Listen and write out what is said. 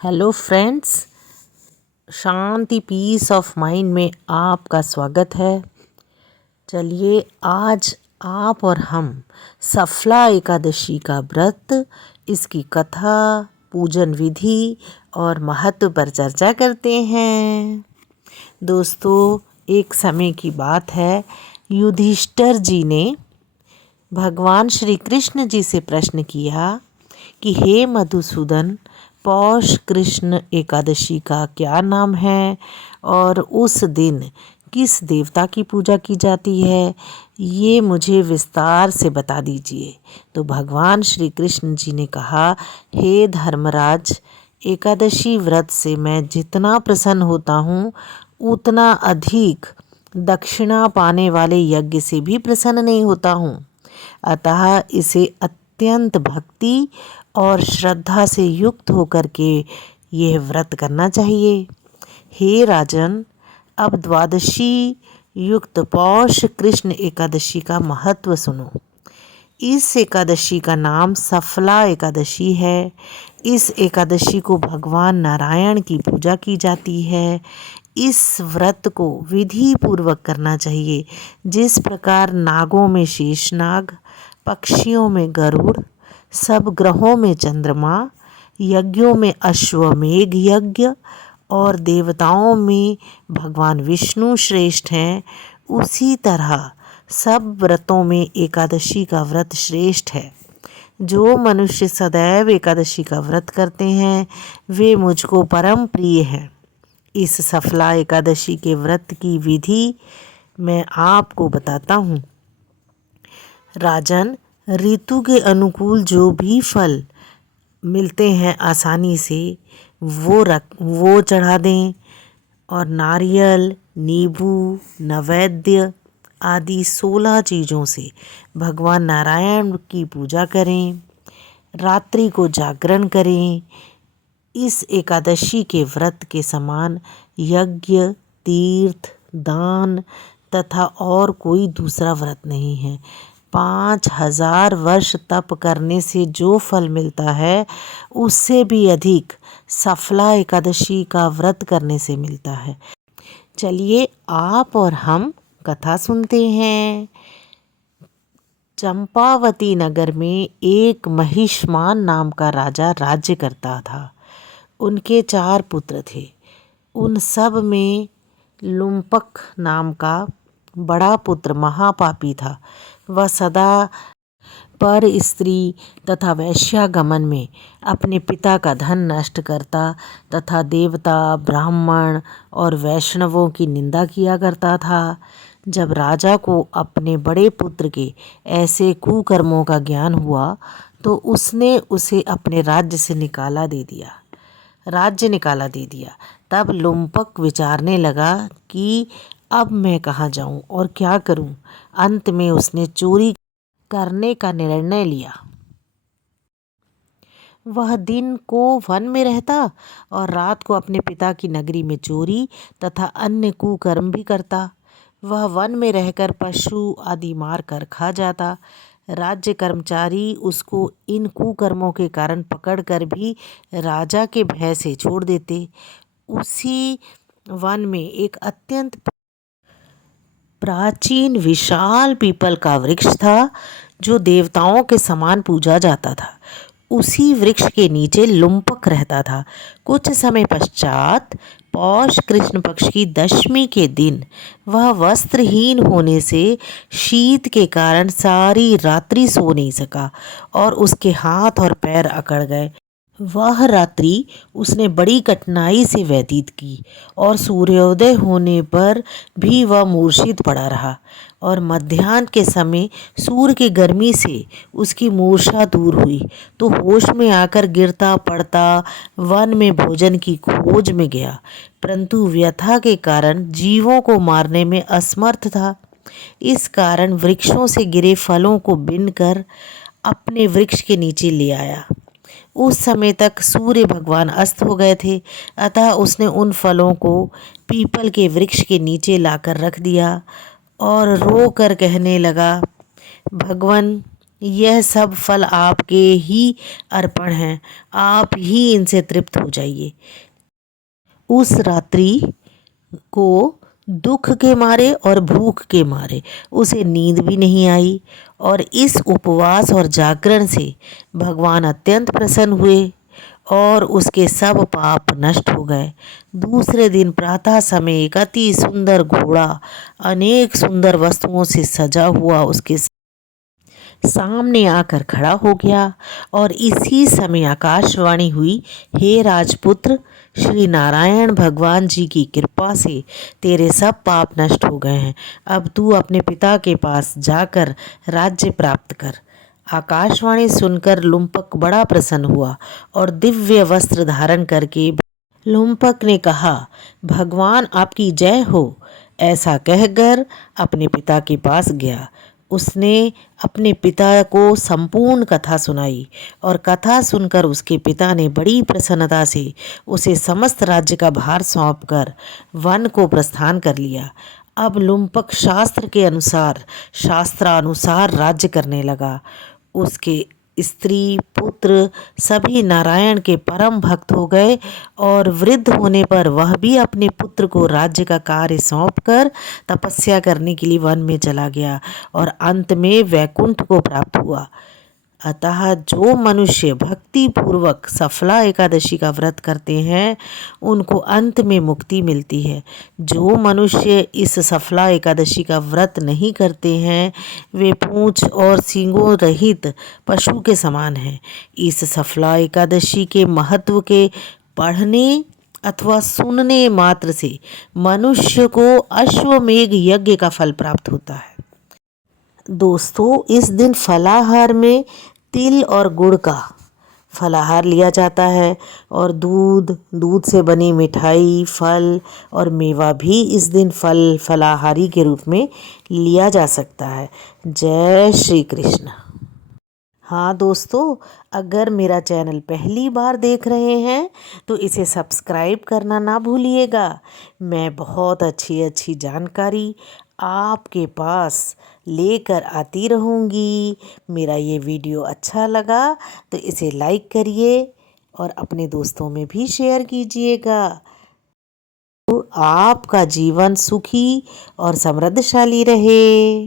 Hello friends, Shanti peace of mind में आपका स्वागत है। चलिए आज आप और हम सफला एकादशी का व्रत, इसकी कथा, पूजन विधि और महत्व पर चर्चा करते हैं। दोस्तों, एक समय की बात है, युधिष्ठिर जी ने भगवान श्री कृष्ण जी से प्रश्न किया कि हे मधुसूदन, पौष कृष्ण एकादशी का क्या नाम है और उस दिन किस देवता की पूजा की जाती है, ये मुझे विस्तार से बता दीजिए। तो भगवान श्री कृष्ण जी ने कहा, हे धर्मराज, एकादशी व्रत से मैं जितना प्रसन्न होता हूँ उतना अधिक दक्षिणा पाने वाले यज्ञ से भी प्रसन्न नहीं होता हूँ। अतः इसे अत्यंत भक्ति और श्रद्धा से युक्त होकर के यह व्रत करना चाहिए। हे राजन, अब द्वादशी युक्त पौष कृष्ण एकादशी का महत्व सुनो। इस एकादशी का नाम सफला एकादशी है। इस एकादशी को भगवान नारायण की पूजा की जाती है। इस व्रत को विधि पूर्वक करना चाहिए, जिस प्रकार नागों में शेषनाग, पक्षियों में गरुड़, सब ग्रहों में चंद्रमा, यज्ञों में अश्वमेघ यज्ञ और देवताओं में भगवान विष्णु श्रेष्ठ हैं, उसी तरह सब व्रतों में एकादशी का व्रत श्रेष्ठ है। जो मनुष्य सदैव एकादशी का व्रत करते हैं वे मुझको परम प्रिय हैं। इस सफला एकादशी के व्रत की विधि मैं आपको बताता हूँ। राजन, ऋतु के अनुकूल जो भी फल मिलते हैं आसानी से वो चढ़ा दें और नारियल, नींबू, नैवेद्य आदि 16 चीज़ों से भगवान नारायण की पूजा करें। रात्रि को जागरण करें। इस एकादशी के व्रत के समान यज्ञ, तीर्थ, दान तथा और कोई दूसरा व्रत नहीं है। 5000 वर्ष तप करने से जो फल मिलता है उससे भी अधिक सफला एकादशी का व्रत करने से मिलता है। चलिए आप और हम कथा सुनते हैं। चंपावती नगर में एक महिष्मान नाम का राजा राज्य करता था। उनके 4 पुत्र थे। उन सब में लुम्पक नाम का बड़ा पुत्र महापापी था। वह सदा पर स्त्री तथा वैश्यागमन में अपने पिता का धन नष्ट करता तथा देवता, ब्राह्मण और वैष्णवों की निंदा किया करता था। जब राजा को अपने बड़े पुत्र के ऐसे कुकर्मों का ज्ञान हुआ तो उसने उसे अपने राज्य निकाला दे दिया। तब लुम्पक विचारने लगा कि अब मैं कहाँ जाऊँ और क्या करूँ। अंत में उसने चोरी करने का निर्णय लिया। वह दिन को वन में रहता और रात को अपने पिता की नगरी में चोरी तथा अन्य कुकर्म भी करता। वह वन में रहकर पशु आदि मार कर खा जाता। राज्य कर्मचारी उसको इन कुकर्मों के कारण पकड़कर भी राजा के भय से छोड़ देते। उसी वन में एक अत्यंत प्राचीन विशाल पीपल का वृक्ष था जो देवताओं के समान पूजा जाता था। उसी वृक्ष के नीचे लुम्पक रहता था। कुछ समय पश्चात पौष कृष्ण पक्ष की दशमी के दिन वह वस्त्रहीन होने से शीत के कारण सारी रात्रि सो नहीं सका और उसके हाथ और पैर अकड़ गए। वह रात्रि उसने बड़ी कठिनाई से व्यतीत की और सूर्योदय होने पर भी वह मूर्छित पड़ा रहा और मध्याह्न के समय सूर्य की गर्मी से उसकी मूर्छा दूर हुई तो होश में आकर गिरता पड़ता वन में भोजन की खोज में गया, परंतु व्यथा के कारण जीवों को मारने में असमर्थ था। इस कारण वृक्षों से गिरे फलों को बीनकर अपने वृक्ष के नीचे ले आया। उस समय तक सूर्य भगवान अस्त हो गए थे, अतः उसने उन फलों को पीपल के वृक्ष के नीचे लाकर रख दिया और रो कर कहने लगा, भगवान, यह सब फल आपके ही अर्पण हैं, आप ही इनसे तृप्त हो जाइए। उस रात्रि को दुख के मारे और भूख के मारे उसे नींद भी नहीं आई, और इस उपवास और जागरण से भगवान अत्यंत प्रसन्न हुए और उसके सब पाप नष्ट हो गए। दूसरे दिन प्रातः समय एक अति सुंदर घोड़ा अनेक सुंदर वस्तुओं से सजा हुआ उसके सामने आकर खड़ा हो गया, और इसी समय आकाशवाणी हुई, हे राजपुत्र, श्री नारायण भगवान जी की कृपा से तेरे सब पाप नष्ट हो गए हैं। अब तू अपने पिता के पास जाकर राज्य प्राप्त कर। आकाशवाणी सुनकर लुम्पक बड़ा प्रसन्न हुआ और दिव्य वस्त्र धारण करके लुम्पक ने कहा, भगवान आपकी जय हो। ऐसा कहकर अपने पिता के पास गया। उसने अपने पिता को संपूर्ण कथा सुनाई, और कथा सुनकर उसके पिता ने बड़ी प्रसन्नता से उसे समस्त राज्य का भार सौंपकर वन को प्रस्थान कर लिया। अब लुम्पक शास्त्रानुसार राज्य करने लगा। उसके स्त्री पुत्र सभी नारायण के परम भक्त हो गए, और वृद्ध होने पर वह भी अपने पुत्र को राज्य का कार्य सौंपकर तपस्या करने के लिए वन में चला गया और अंत में वैकुंठ को प्राप्त हुआ। अतः जो मनुष्य भक्ति पूर्वक सफला एकादशी का व्रत करते हैं उनको अंत में मुक्ति मिलती है। जो मनुष्य इस सफला एकादशी का व्रत नहीं करते हैं वे पूंछ और सींगों रहित पशु के समान हैं। इस सफला एकादशी के महत्व के पढ़ने अथवा सुनने मात्र से मनुष्य को अश्वमेघ यज्ञ का फल प्राप्त होता है। दोस्तों, इस दिन फलाहार में तिल और गुड़ का फलाहार लिया जाता है, और दूध से बनी मिठाई, फल और मेवा भी इस दिन फलाहारी के रूप में लिया जा सकता है। जय श्री कृष्ण। हाँ दोस्तों, अगर मेरा चैनल पहली बार देख रहे हैं तो इसे सब्सक्राइब करना ना भूलिएगा। मैं बहुत अच्छी अच्छी जानकारी आपके पास लेकर आती रहूँगी। मेरा ये वीडियो अच्छा लगा तो इसे लाइक करिए और अपने दोस्तों में भी शेयर कीजिएगा। तो आपका जीवन सुखी और समृद्धशाली रहे।